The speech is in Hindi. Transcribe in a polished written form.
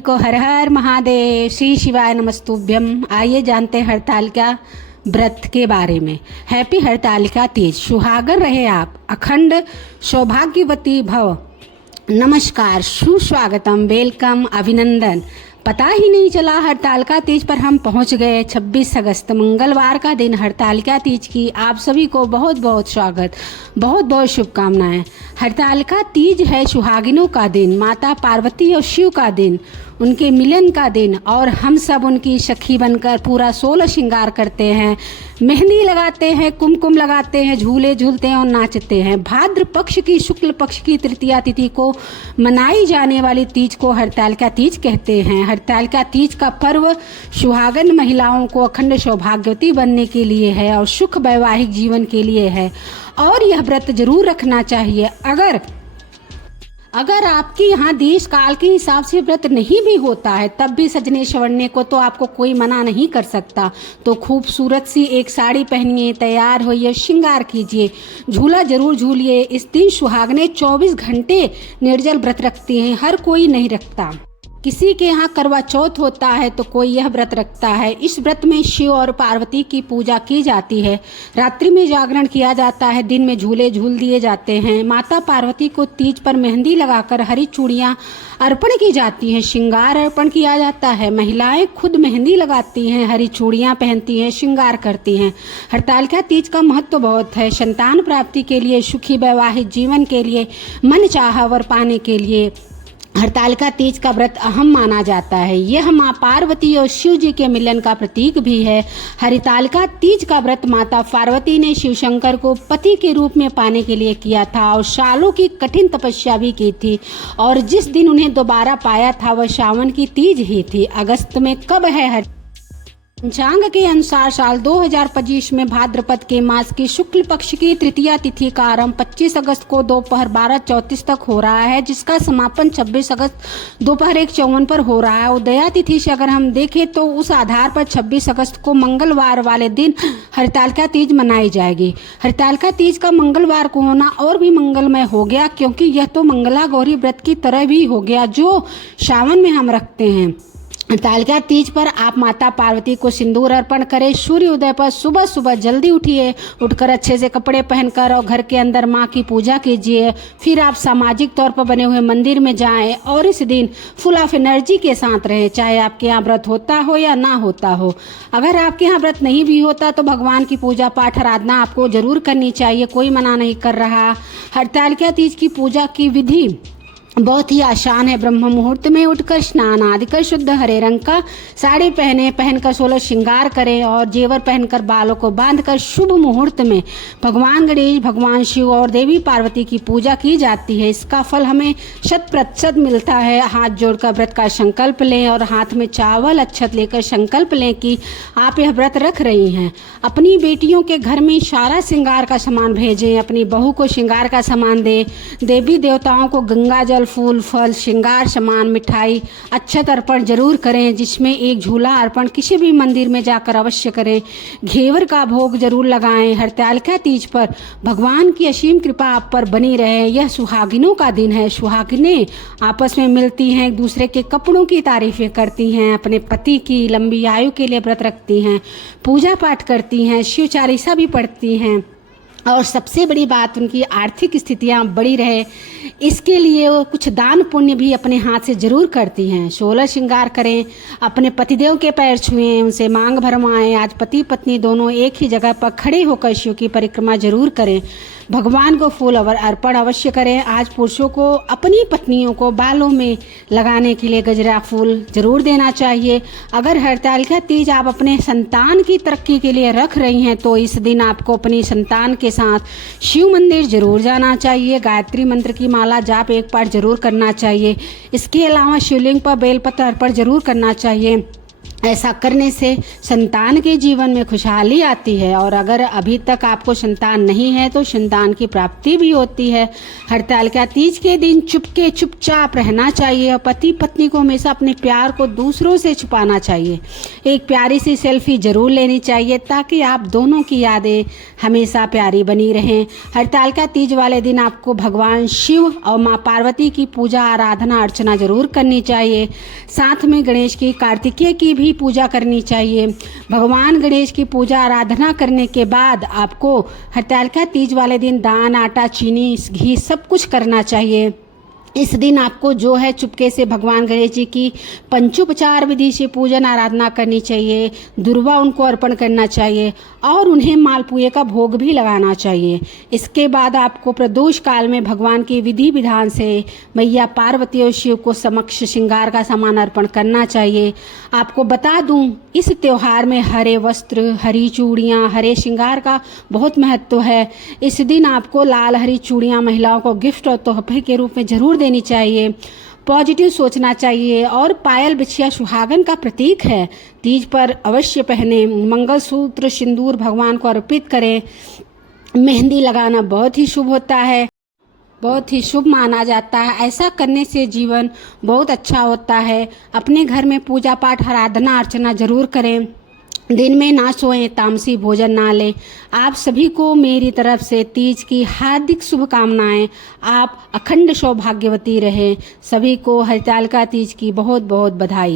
को हर हर महादेव, श्री शिवाय नमस्तुभ्यम। आइए जानते हैं हरतालिका व्रत के बारे में। हैप्पी हरतालिका तीज। सुहागन रहे आप, अखंड सौभाग्यवती भव। नमस्कार, सुस्वागतम, वेलकम, अभिनंदन। पता ही नहीं चला हरतालिका तीज पर हम पहुंच गए। 26 अगस्त मंगलवार का दिन हरतालिका तीज की आप सभी को बहुत बहुत स्वागत, बहुत बहुत शुभकामनाएं। हरतालिका तीज है सुहागिनों का दिन, माता पार्वती और शिव का दिन, उनके मिलन का दिन, और हम सब उनकी सखी बनकर पूरा 16 श्रृंगार करते हैं, मेहंदी लगाते हैं, कुमकुम लगाते हैं, झूले झूलते हैं और नाचते हैं। भाद्र पक्ष की शुक्ल पक्ष की तृतीया तिथि को मनाई जाने वाली तीज को हरतालिका तीज कहते हैं। हरतालिका तीज का पर्व सुहागन महिलाओं को अखंड सौभाग्यवती बनने के लिए है और सुख वैवाहिक जीवन के लिए है, और यह व्रत जरूर रखना चाहिए। अगर आपके यहाँ देश काल के हिसाब से व्रत नहीं भी होता है, तब भी सजने संवरने को तो आपको कोई मना नहीं कर सकता। तो खूबसूरत सी एक साड़ी पहनिए, तैयार होइए, श्रृंगार कीजिए, झूला जरूर झूलिए। इस दिन सुहागनें 24 घंटे निर्जल व्रत रखती हैं, हर कोई नहीं रखता। किसी के यहाँ करवा चौथ होता है तो कोई यह व्रत रखता है। इस व्रत में शिव और पार्वती की पूजा की जाती है, रात्रि में जागरण किया जाता है, दिन में झूले झूल दिए जाते हैं। माता पार्वती को तीज पर मेहंदी लगाकर हरी चूड़ियाँ अर्पण की जाती हैं, श्रृंगार अर्पण किया जाता है। महिलाएं खुद मेहंदी लगाती हैं, हरी चूड़ियाँ पहनती हैं, श्रृंगार करती हैं। हरतालिका तीज का महत्व बहुत है। संतान प्राप्ति के लिए, सुखी वैवाहिक जीवन के लिए, मन चाहा वर पाने के लिए हरतालिका तीज का व्रत अहम माना जाता है। यह माँ पार्वती और शिव जी के मिलन का प्रतीक भी है। हरतालिका तीज का व्रत माता पार्वती ने शिव शंकर को पति के रूप में पाने के लिए किया था और सालों की कठिन तपस्या भी की थी, और जिस दिन उन्हें दोबारा पाया था वह सावन की तीज ही थी। अगस्त में कब है? पंचांग के अनुसार साल 2025 में भाद्रपद के मास की शुक्ल पक्ष की तृतीया तिथि का आरंभ 25 अगस्त को दोपहर 12:34 तक हो रहा है, जिसका समापन 26 अगस्त दोपहर 1:54 पर हो रहा है। उदया तिथि से अगर हम देखें तो उस आधार पर 26 अगस्त को मंगलवार वाले दिन हरतालिका तीज मनाई जाएगी। हरतालिका तीज का मंगलवार को होना और भी मंगलमय हो गया, क्योंकि यह तो मंगला गौरी व्रत की तरह भी हो गया जो सावन में हम रखते हैं। हरतालिका तीज पर आप माता पार्वती को सिंदूर अर्पण करें। सूर्य उदय पर सुबह सुबह जल्दी उठिए, उठकर अच्छे से कपड़े पहनकर और घर के अंदर माँ की पूजा कीजिए। फिर आप सामाजिक तौर पर बने हुए मंदिर में जाएं और इस दिन फुल ऑफ एनर्जी के साथ रहें, चाहे आपके यहाँ व्रत होता हो या ना होता हो। अगर आपके यहाँ व्रत नहीं भी होता तो भगवान की पूजा पाठ आराधना आपको जरूर करनी चाहिए, कोई मना नहीं कर रहा। हरतालिका तीज की पूजा की विधि बहुत ही आसान है। ब्रह्म मुहूर्त में उठकर स्नान आदि कर शुद्ध हरे रंग का साड़ी पहनकर 16 श्रृंगार करें और जेवर पहनकर बालों को बांधकर शुभ मुहूर्त में भगवान गणेश, भगवान शिव और देवी पार्वती की पूजा की जाती है। इसका फल हमें 100% मिलता है। हाथ जोड़कर व्रत का संकल्प लें और हाथ में चावल अक्षत लेकर संकल्प लें कि आप यह व्रत रख रही हैं। अपनी बेटियों के घर में सारा श्रृंगार का सामान भेजें, अपनी बहू को श्रृंगार का सामान दें। देवी देवताओं को गंगा जल, फूल फल, श्रृंगार सामान, मिठाई, अक्षत अर्पण जरूर करें, जिसमें एक झूला अर्पण किसी भी मंदिर में जाकर अवश्य करें। घेवर का भोग जरूर लगाएं। हरतालिका तीज पर भगवान की असीम कृपा आप पर बनी रहे। यह सुहागिनों का दिन है। सुहागिनें आपस में मिलती हैं, एक दूसरे के कपड़ों की तारीफें करती हैं, अपने पति की लंबी आयु के लिए व्रत रखती हैं, पूजा पाठ करती हैं, शिव चालीसा भी पढ़ती हैं, और सबसे बड़ी बात उनकी आर्थिक स्थितियाँ बड़ी रहे इसके लिए वो कुछ दान पुण्य भी अपने हाथ से जरूर करती हैं। 16 श्रृंगार करें, अपने पतिदेव के पैर छुएं, उनसे मांग भरमाएं। आज पति पत्नी दोनों एक ही जगह पर खड़े होकर शिव की परिक्रमा जरूर करें। भगवान को फूल अर्पण अवश्य करें। आज पुरुषों को अपनी पत्नियों को बालों में लगाने के लिए गजरा फूल जरूर देना चाहिए। अगर हरतालिका तीज आप अपने संतान की तरक्की के लिए रख रही हैं तो इस दिन आपको अपनी संतान के साथ शिव मंदिर जरूर जाना चाहिए। गायत्री मंत्र की माला जाप एक पाठ जरूर करना चाहिए। इसके अलावा शिवलिंग पर बेलपत्र अर्पण जरूर करना चाहिए। ऐसा करने से संतान के जीवन में खुशहाली आती है, और अभी तक आपको संतान नहीं है तो संतान की प्राप्ति भी होती है। हरतालिका तीज के दिन चुपचाप रहना चाहिए और पति पत्नी को हमेशा अपने प्यार को दूसरों से छुपाना चाहिए। एक प्यारी सी सेल्फी जरूर लेनी चाहिए ताकि आप दोनों की यादें हमेशा प्यारी बनी रहें। हरतालिका तीज वाले दिन आपको भगवान शिव और माँ पार्वती की पूजा आराधना अर्चना जरूर करनी चाहिए। साथ में गणेश की, कार्तिकेय की भी पूजा करनी चाहिए। भगवान गणेश की पूजा आराधना करने के बाद आपको हरतालिका तीज वाले दिन दान, आटा, चीनी, घी सब कुछ करना चाहिए। इस दिन आपको जो है चुपके से भगवान गणेश जी की पंचोपचार विधि से पूजन आराधना करनी चाहिए, दुर्वा उनको अर्पण करना चाहिए और उन्हें मालपुए का भोग भी लगाना चाहिए। इसके बाद आपको प्रदोष काल में भगवान की विधि विधान से मैया पार्वती और शिव को समक्ष श्रृंगार का सामान अर्पण करना चाहिए। आपको बता दूं, इस त्योहार में हरे वस्त्र, हरी चूड़ियाँ, हरे श्रृंगार का बहुत महत्व है। इस दिन आपको लाल हरी चूड़ियाँ महिलाओं को गिफ्ट और तोहफे के रूप में जरूर देनी चाहिए। पॉजिटिव सोचना चाहिए और पायल बिछिया सुहागन का प्रतीक है। तीज पर अवश्य पहने, मंगलसूत्र, सिंदूर भगवान को अर्पित करें। मेहंदी लगाना बहुत ही शुभ होता है, बहुत ही शुभ माना जाता है। ऐसा करने से जीवन बहुत अच्छा होता है। अपने घर में पूजा पाठ आराधना अर्चना जरूर करें। दिन में ना सोएं, तामसी भोजन ना लें। आप सभी को मेरी तरफ से तीज की हार्दिक शुभकामनाएं। आप अखंड सौभाग्यवती रहें। सभी को हरतालिका तीज की बहुत बहुत बधाई।